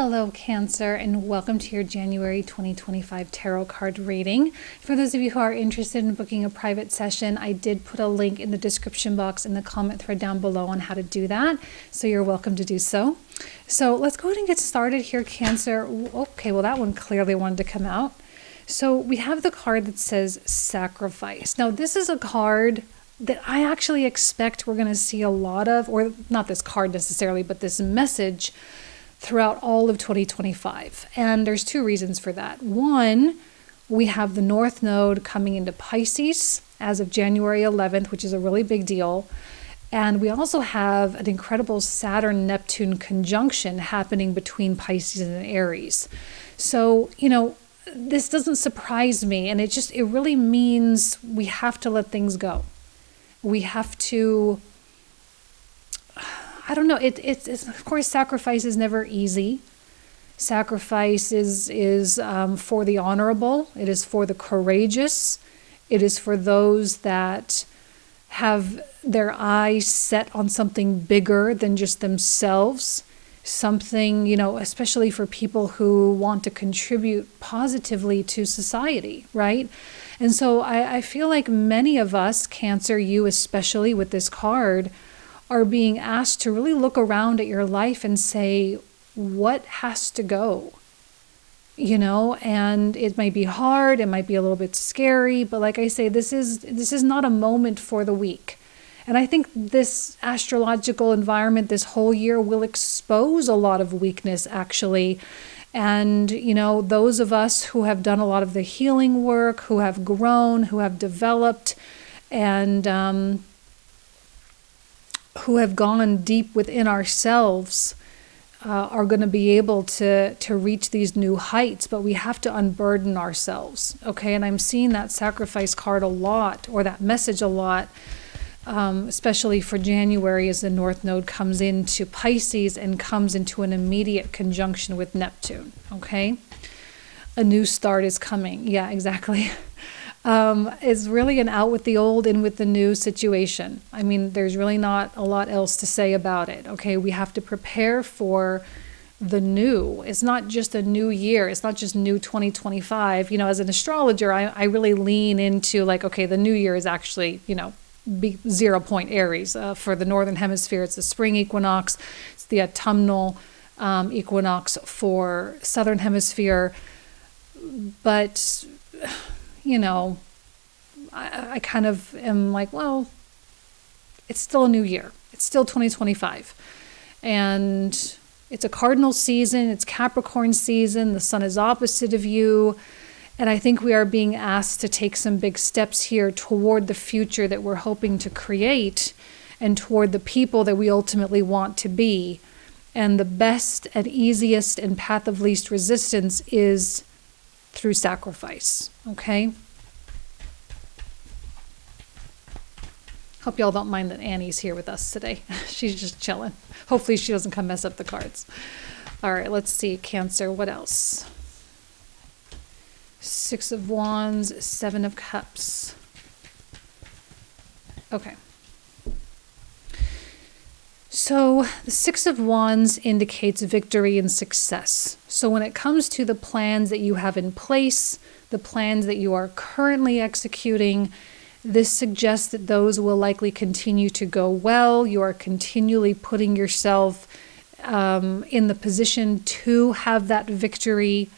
Hello, Cancer, and welcome to your January 2025 tarot card reading. For those of you who are interested in booking a private session, I did put a link in the description box in the comment thread down below on how to do that, so you're welcome to do so. So let's go ahead and get started here, Cancer. Okay, well, that one clearly wanted to come out. So we have the card that says Sacrifice. Now, this is a card that I actually expect we're going to see a lot of, or not this card necessarily, but this message throughout all of 2025. And there's two reasons for that. One, we have the North Node coming into Pisces as of January 11th, which is a really big deal. And we also have an incredible Saturn-Neptune conjunction happening between Pisces and Aries. So, this doesn't surprise me. And it really means we have to let things go. We have to, I don't know, it's of course, sacrifice is never easy. Sacrifice is for the honorable. It is for the courageous. It is for those that have their eyes set on something bigger than just themselves. Something, especially for people who want to contribute positively to society, right? And so I feel like many of us, Cancer, you especially with this card, are being asked to really look around at your life and say, what has to go? And it might be hard, it might be a little bit scary, but like I say, this is not a moment for the weak. And I think this astrological environment this whole year will expose a lot of weakness, actually. And, those of us who have done a lot of the healing work, who have grown, who have developed, and who have gone deep within ourselves are going to be able to reach these new heights, but we have to unburden ourselves, okay? And I'm seeing that sacrifice card a lot, or that message a lot, especially for January as the North Node comes into Pisces and comes into an immediate conjunction with Neptune, okay? A new start is coming. Yeah, exactly. It's really an out with the old, in with the new situation. I mean, there's really not a lot else to say about it, okay? We have to prepare for the new. It's not just a new year. It's not just new 2025. As an astrologer, I really lean into like, okay, the new year is actually, 0 point Aries. For the Northern Hemisphere, it's the spring equinox. It's the autumnal equinox for Southern Hemisphere. But I kind of am like, well, it's still a new year. It's still 2025. And it's a cardinal season. It's Capricorn season. The sun is opposite of you. And I think we are being asked to take some big steps here toward the future that we're hoping to create and toward the people that we ultimately want to be. And the best and easiest and path of least resistance is through sacrifice, okay? Hope y'all don't mind that Annie's here with us today. She's just chilling. Hopefully she doesn't come mess up the cards. All right, let's see, Cancer, what else? Six of Wands, Seven of Cups. Okay. So the Six of Wands indicates victory and success. So when it comes to the plans that you have in place, the plans that you are currently executing, this suggests that those will likely continue to go well. You are continually putting yourself in the position to have that victory.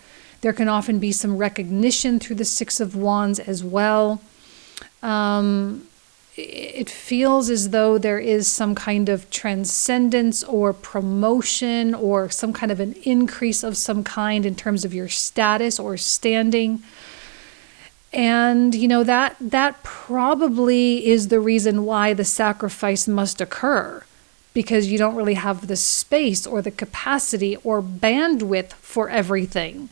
There can often be some recognition through the Six of Wands as well. It feels as though there is some kind of transcendence or promotion or some kind of an increase of some kind in terms of your status or standing. And, that probably is the reason why the sacrifice must occur, because you don't really have the space or the capacity or bandwidth for everything.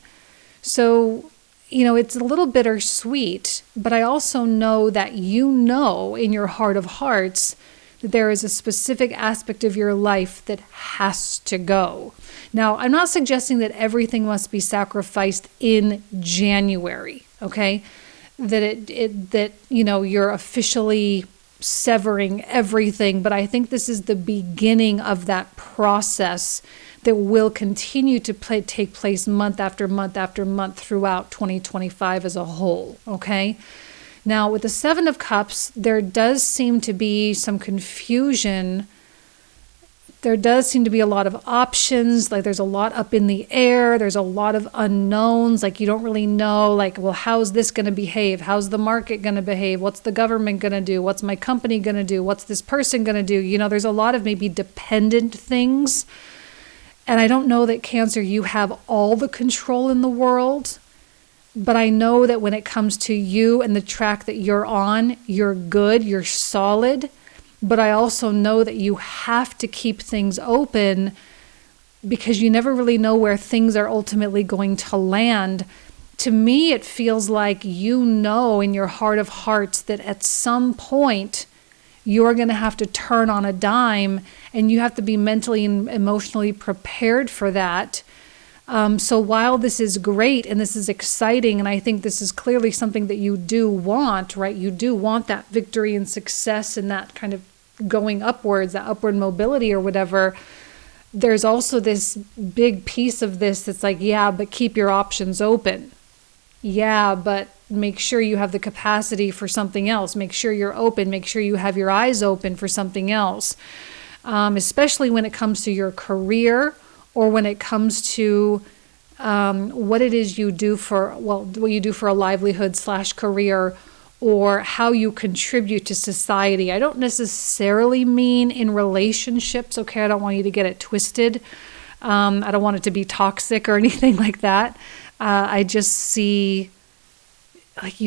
So, it's a little bittersweet, but I also know that in your heart of hearts that there is a specific aspect of your life that has to go. Now, I'm not suggesting that everything must be sacrificed in January, okay? That you're officially severing everything, but I think this is the beginning of that process that will continue to take place month after month after month throughout 2025 as a whole, okay? Now, with the Seven of Cups, there does seem to be some confusion. There does seem to be a lot of options, like there's a lot up in the air, there's a lot of unknowns, like you don't really know, like, well, how's this going to behave? How's the market going to behave? What's the government going to do? What's my company going to do? What's this person going to do? You know, there's a lot of maybe dependent things. And I don't know that Cancer, you have all the control in the world, but I know that when it comes to you and the track that you're on, you're good, you're solid. But I also know that you have to keep things open because you never really know where things are ultimately going to land. To me, it feels like you know in your heart of hearts that at some point you're going to have to turn on a dime, and you have to be mentally and emotionally prepared for that. So while this is great and this is exciting, and I think this is clearly something that you do want, right? You do want that victory and success and that kind of going upwards, that upward mobility or whatever. There's also this big piece of this that's like, yeah, but keep your options open. Yeah, but make sure you have the capacity for something else. Make sure you're open. Make sure you have your eyes open for something else. Especially when it comes to your career, or when it comes to what it is you do for, well, what you do for a livelihood / career, or how you contribute to society. I don't necessarily mean in relationships, okay? I don't want you to get it twisted. I don't want it to be toxic or anything like that. I just see like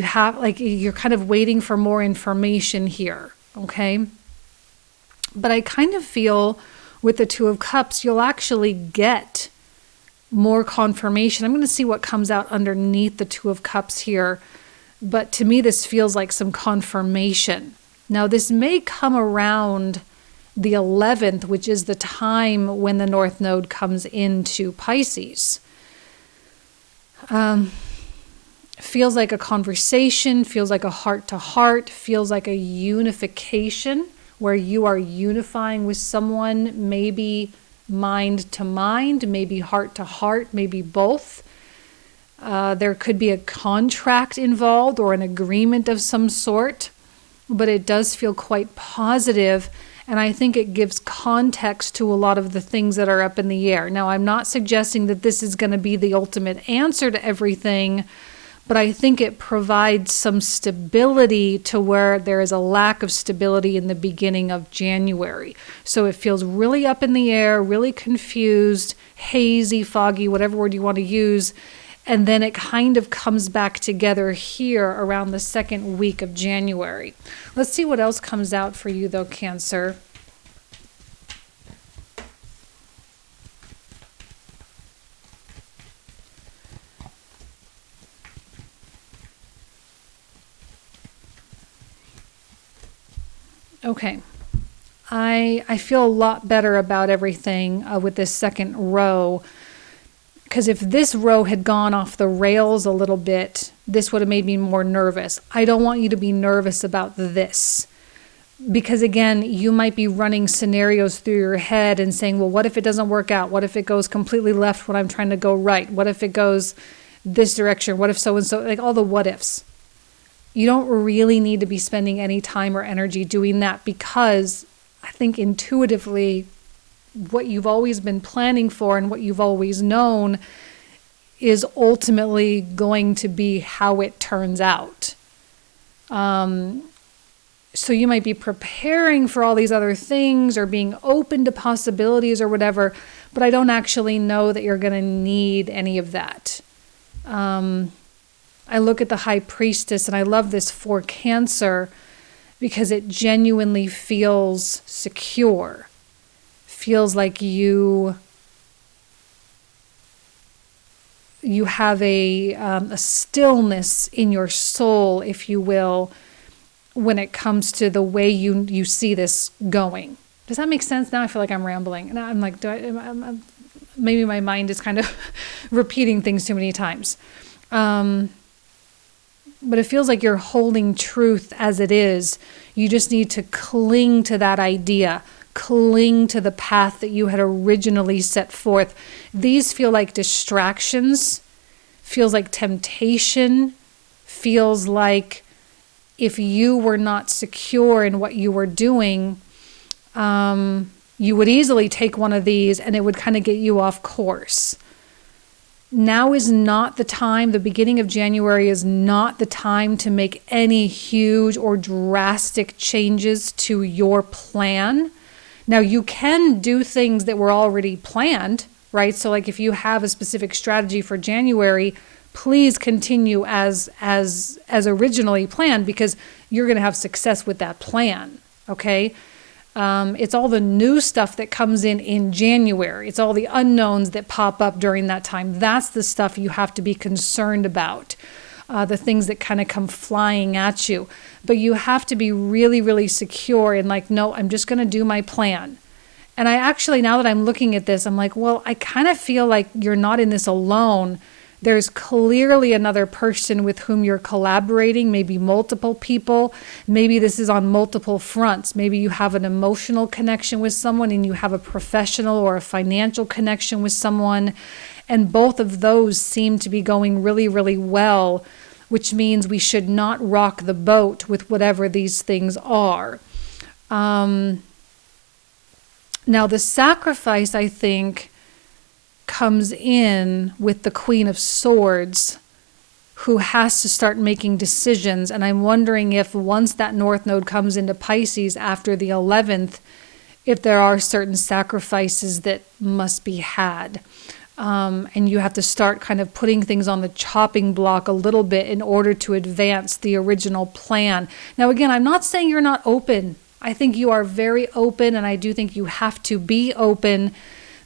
you're kind of waiting for more information here, okay? But I kind of feel with the Two of Cups, you'll actually get more confirmation. I'm going to see what comes out underneath the Two of Cups here. But to me, this feels like some confirmation. Now, this may come around the 11th, which is the time when the North Node comes into Pisces. Feels like a conversation, feels like a heart-to-heart, feels like a unification where you are unifying with someone, maybe mind to mind, maybe heart to heart, maybe both. There could be a contract involved or an agreement of some sort, but it does feel quite positive, and I think it gives context to a lot of the things that are up in the air. Now, I'm not suggesting that this is going to be the ultimate answer to everything, but I think it provides some stability to where there is a lack of stability in the beginning of January. So it feels really up in the air, really confused, hazy, foggy, whatever word you want to use. And then it kind of comes back together here around the second week of January. Let's see what else comes out for you though, Cancer. Okay, I feel a lot better about everything with this second row, because if this row had gone off the rails a little bit, this would have made me more nervous. I don't want you to be nervous about this, because again, you might be running scenarios through your head and saying, well, what if it doesn't work out? What if it goes completely left when I'm trying to go right? What if it goes this direction? What if so-and-so? Like all the what ifs. You don't really need to be spending any time or energy doing that, because I think intuitively what you've always been planning for and what you've always known is ultimately going to be how it turns out. So you might be preparing for all these other things or being open to possibilities or whatever, but I don't actually know that you're going to need any of that. I look at the High Priestess and I love this for Cancer because it genuinely feels secure. Feels like you have a stillness in your soul, if you will, when it comes to the way you see this going. Does that make sense? Now I feel like I'm rambling. Now I'm like, maybe my mind is kind of repeating things too many times. But it feels like you're holding truth as it is. You just need to cling to that idea. cling to the path that you had originally set forth. These feel like distractions, feels like temptation, feels like if you were not secure in what you were doing, you would easily take one of these and it would kind of get you off course. Now is not the time, the beginning of January is not the time to make any huge or drastic changes to your plan. Now you can do things that were already planned, right? So like if you have a specific strategy for January, please continue as originally planned, because you're going to have success with that plan, okay? It's all the new stuff that comes in January. It's all the unknowns that pop up during that time. That's the stuff you have to be concerned about, the things that kind of come flying at you. But you have to be really, really secure in like, no, I'm just going to do my plan. And I actually, now that I'm looking at this, I'm like, well, I kind of feel like you're not in this alone. There's clearly another person with whom you're collaborating, maybe multiple people. Maybe this is on multiple fronts. Maybe you have an emotional connection with someone and you have a professional or a financial connection with someone. And both of those seem to be going really, really well, which means we should not rock the boat with whatever these things are. Now, the sacrifice, I think, comes in with the Queen of Swords, who has to start making decisions. And I'm wondering if once that North Node comes into Pisces after the 11th, if there are certain sacrifices that must be had. And you have to start kind of putting things on the chopping block a little bit in order to advance the original plan. Now, again, I'm not saying you're not open. I think you are very open, and I do think you have to be open.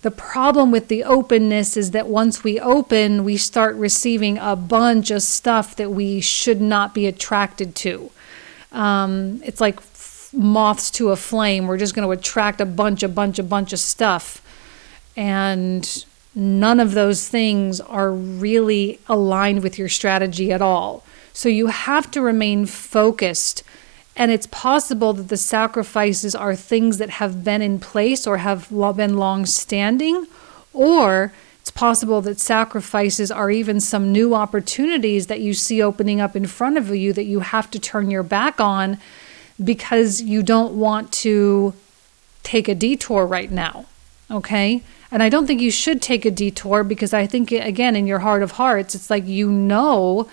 The problem with the openness is that once we open, we start receiving a bunch of stuff that we should not be attracted to. It's like moths to a flame. We're just going to attract a bunch of stuff. And none of those things are really aligned with your strategy at all. So you have to remain focused. And it's possible that the sacrifices are things that have been in place or have been long-standing, or it's possible that sacrifices are even some new opportunities that you see opening up in front of you that you have to turn your back on because you don't want to take a detour right now, okay? And I don't think you should take a detour, because I think, again, in your heart of hearts, it's like you know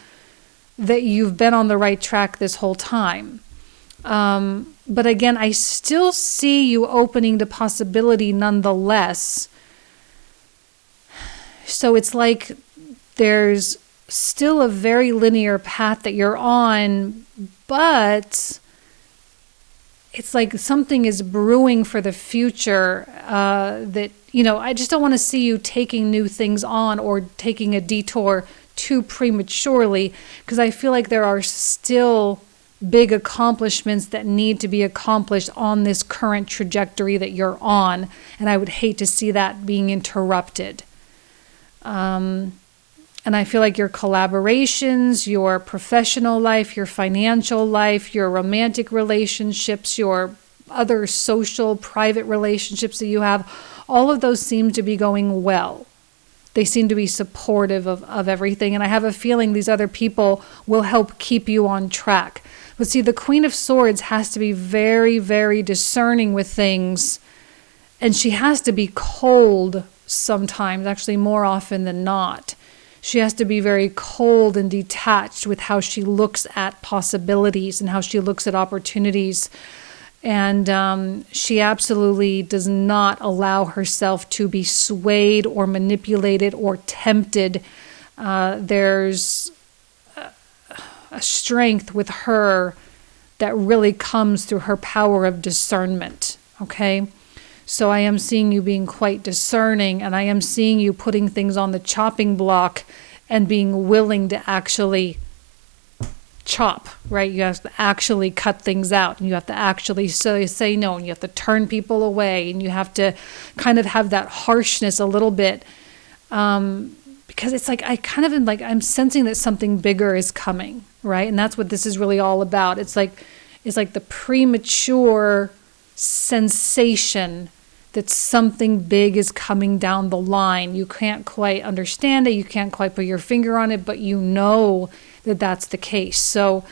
that you've been on the right track this whole time. But again, I still see you opening to possibility nonetheless. So it's like there's still a very linear path that you're on, but it's like something is brewing for the future, that, you know, I just don't want to see you taking new things on or taking a detour too prematurely, because I feel like there are still big accomplishments that need to be accomplished on this current trajectory that you're on. And I would hate to see that being interrupted. And I feel like your collaborations, your professional life, your financial life, your romantic relationships, your other social, private relationships that you have, all of those seem to be going well. They seem to be supportive of everything. And I have a feeling these other people will help keep you on track. But see, the Queen of Swords has to be very, very discerning with things. And she has to be cold sometimes, actually more often than not. She has to be very cold and detached with how she looks at possibilities and how she looks at opportunities. And she absolutely does not allow herself to be swayed or manipulated or tempted. There's a strength with her that really comes through her power of discernment, okay? So I am seeing you being quite discerning, and I am seeing you putting things on the chopping block and being willing to actually chop, right? You have to actually cut things out, and you have to actually say no, and you have to turn people away, and you have to kind of have that harshness a little bit, because it's like I kind of am like I'm sensing that something bigger is coming, right? And that's what this is really all about. It's like the premature sensation that something big is coming down the line. You can't quite understand it, you can't quite put your finger on it, but you know that that's the case. So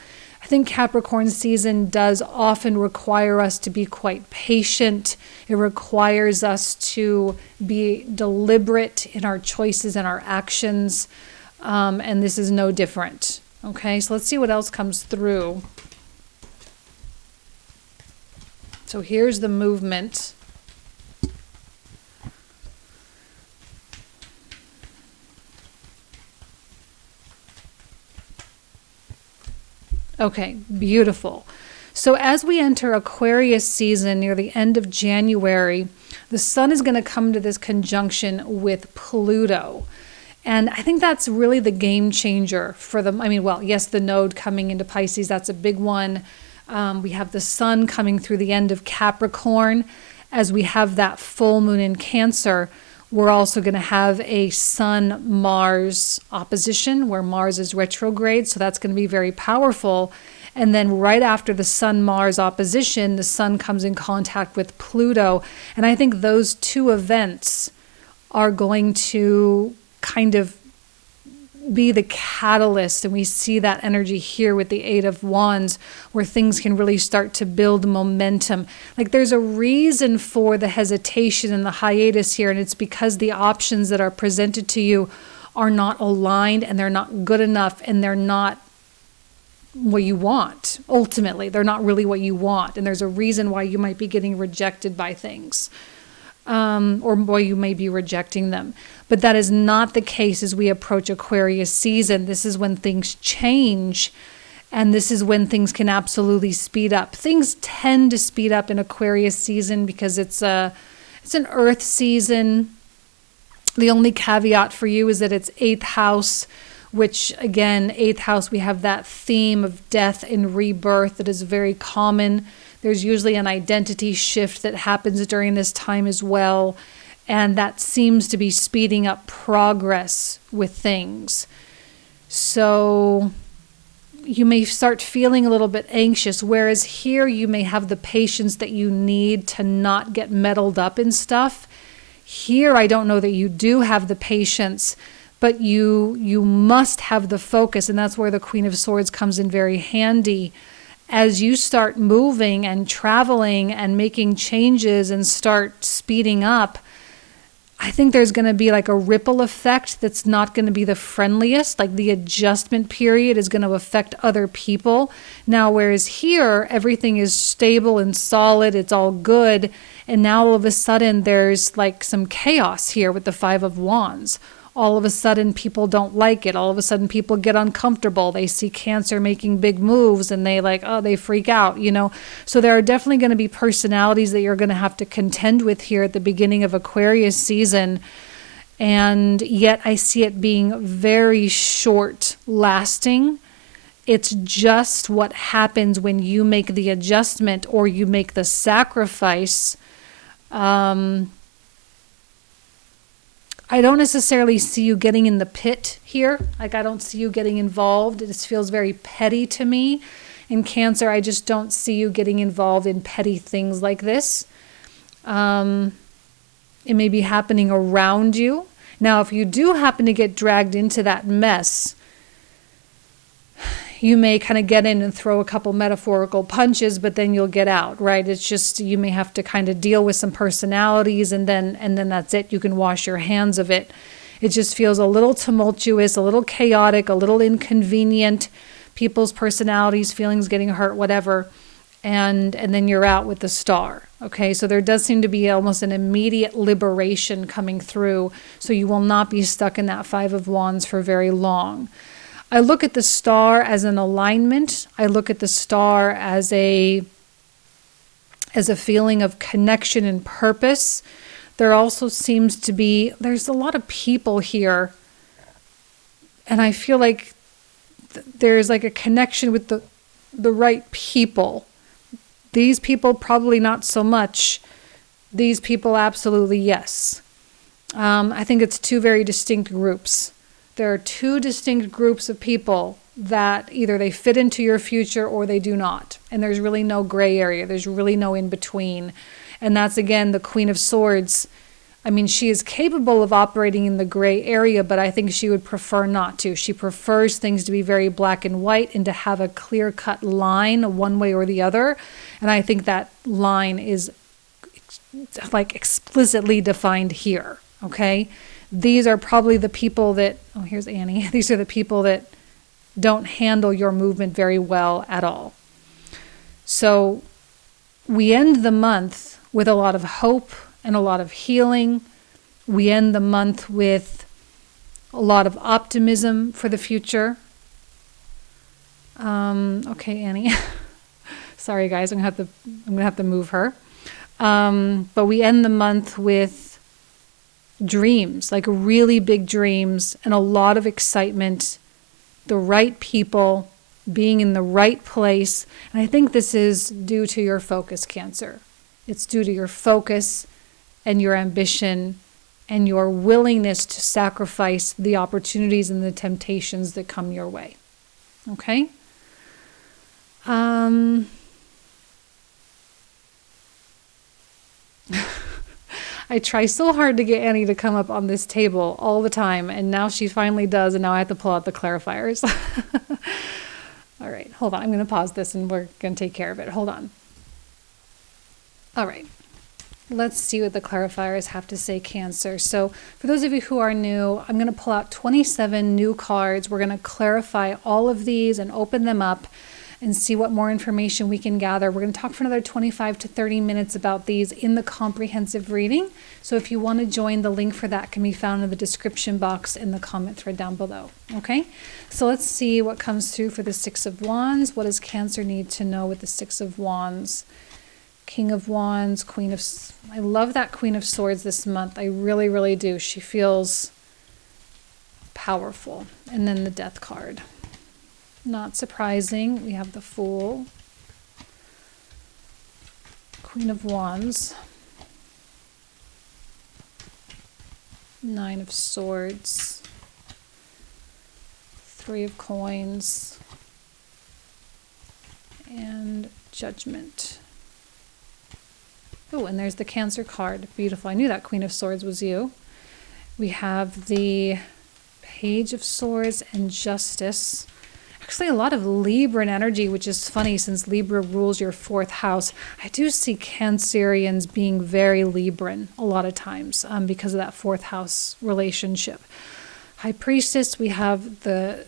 I think Capricorn season does often require us to be quite patient. It requires us to be deliberate in our choices and our actions. And this is no different. Okay, so let's see what else comes through. So here's the movement. Okay, beautiful. So as we enter Aquarius season near the end of January, the sun is going to come to this conjunction with Pluto. And I think that's really the game changer for them. I mean, well, yes, the node coming into Pisces, that's a big one. We have the sun coming through the end of Capricorn. As we have that full moon in Cancer, we're also going to have a Sun-Mars opposition where Mars is retrograde, so that's going to be very powerful. And then right after the Sun-Mars opposition, the sun comes in contact with Pluto. And I think those two events are going to kind of be the catalyst, and we see that energy here with the Eight of Wands, where things can really start to build momentum. Like there's a reason for the hesitation and the hiatus here, and it's because the options that are presented to you are not aligned, and they're not good enough, and they're not what you want. Ultimately, they're not really what you want, and there's a reason why you might be getting rejected by things. Or why you may be rejecting them. But that is not the case as we approach Aquarius season. This is when things change, and this is when things can absolutely speed up. Things tend to speed up in Aquarius season because it's an earth season. The only caveat for you is that it's 8th house, which again, 8th house, we have that theme of death and rebirth that is very common. There's usually an identity shift that happens during this time as well, and that seems to be speeding up progress with things. So you may start feeling a little bit anxious, whereas here you may have the patience that you need to not get muddled up in stuff. Here I don't know that you do have the patience, but you must have the focus, and that's where the Queen of Swords comes in very handy. As you start moving and traveling and making changes and start speeding up, I think there's going to be like a ripple effect that's not going to be the friendliest. Like the adjustment period is going to affect other people. Now, whereas here, everything is stable and solid, it's all good. And now all of a sudden there's like some chaos here with the Five of Wands. All of a sudden people don't like it. All of a sudden people get uncomfortable. They see Cancer making big moves and they freak out, you know. So there are definitely going to be personalities that you're going to have to contend with here at the beginning of Aquarius season. And yet I see it being very short lasting. It's just what happens when you make the adjustment or you make the sacrifice. I don't necessarily see you getting in the pit here. Like I don't see you getting involved. This feels very petty to me. In Cancer, I just don't see you getting involved in petty things like this. It may be happening around you. Now, if you do happen to get dragged into that mess, you may kind of get in and throw a couple metaphorical punches, but then you'll get out, right? It's just, you may have to kind of deal with some personalities and then that's it. You can wash your hands of it. It just feels a little tumultuous, a little chaotic, a little inconvenient. People's personalities, feelings getting hurt, whatever. And then you're out with the Star. Okay, so there does seem to be almost an immediate liberation coming through. So you will not be stuck in that Five of Wands for very long. I look at the Star as an alignment. I look at the Star as a feeling of connection and purpose. There also seems to be, there's a lot of people here. And I feel like there's like a connection with the right people. These people probably not so much. These people absolutely yes. I think it's two very distinct groups. There are two distinct groups of people that either they fit into your future or they do not. And there's really no gray area. There's really no in between. And that's, again, the Queen of Swords. I mean, she is capable of operating in the gray area, but I think she would prefer not to. She prefers things to be very black and white and to have a clear-cut line one way or the other. And I think that line is like explicitly defined here, okay? These are probably the people that, oh, here's Annie. These are the people that don't handle your movement very well at all. So we end the month with a lot of hope and a lot of healing. We end the month with a lot of optimism for the future. Okay, Annie. Sorry, guys. I'm gonna have to move her. But we end the month with dreams, like really big dreams, and a lot of excitement. The right people, being in the right place. And I think this is due to your focus, Cancer. It's due to your focus and your ambition and your willingness to sacrifice the opportunities and the temptations that come your way. Okay? I try so hard to get Annie to come up on this table all the time, and now she finally does, and now I have to pull out the clarifiers. All right, hold on. I'm going to pause this, and we're going to take care of it. Hold on. All right. Let's see what the clarifiers have to say, Cancer. So for those of you who are new, I'm going to pull out 27 new cards. We're going to clarify all of these and open them up and see what more information we can gather. We're going to talk for another 25 to 30 minutes about these in the comprehensive reading. So if you want to join, the link for that can be found in the description box in the comment thread down below. Okay, so let's see what comes through for the Six of Wands. What does Cancer need to know with the Six of Wands? King of Wands, Queen of... I love that Queen of Swords this month. I really, really do. She feels powerful. And then the Death card. Not surprising. We have the Fool. Queen of Wands. Nine of Swords. Three of Coins. And Judgment. Oh, and there's the Cancer card. Beautiful. I knew that Queen of Swords was you. We have the Page of Swords and Justice. Actually, a lot of Libran energy, which is funny since Libra rules your fourth house. I do see Cancerians being very Libran a lot of times because of that fourth house relationship. High Priestess, we have the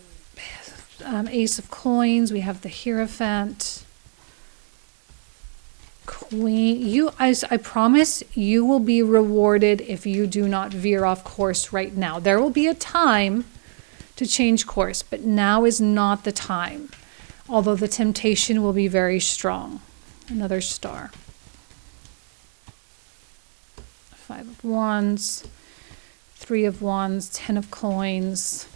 Ace of Coins. We have the Hierophant. Queen, I promise you will be rewarded if you do not veer off course right now. There will be a time to change course, but now is not the time, although the temptation will be very strong. Another star. Five of Wands, Three of Wands, Ten of Coins.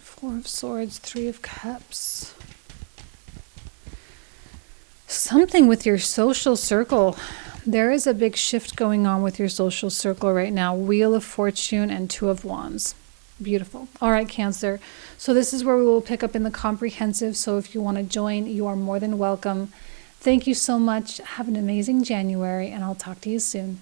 Four of Swords, Three of Cups. Something with your social circle. There is a big shift going on with your social circle right now. Wheel of Fortune and Two of Wands. Beautiful. All right, Cancer. So this is where we will pick up in the comprehensive. So if you want to join, you are more than welcome. Thank you so much. Have an amazing January, and I'll talk to you soon.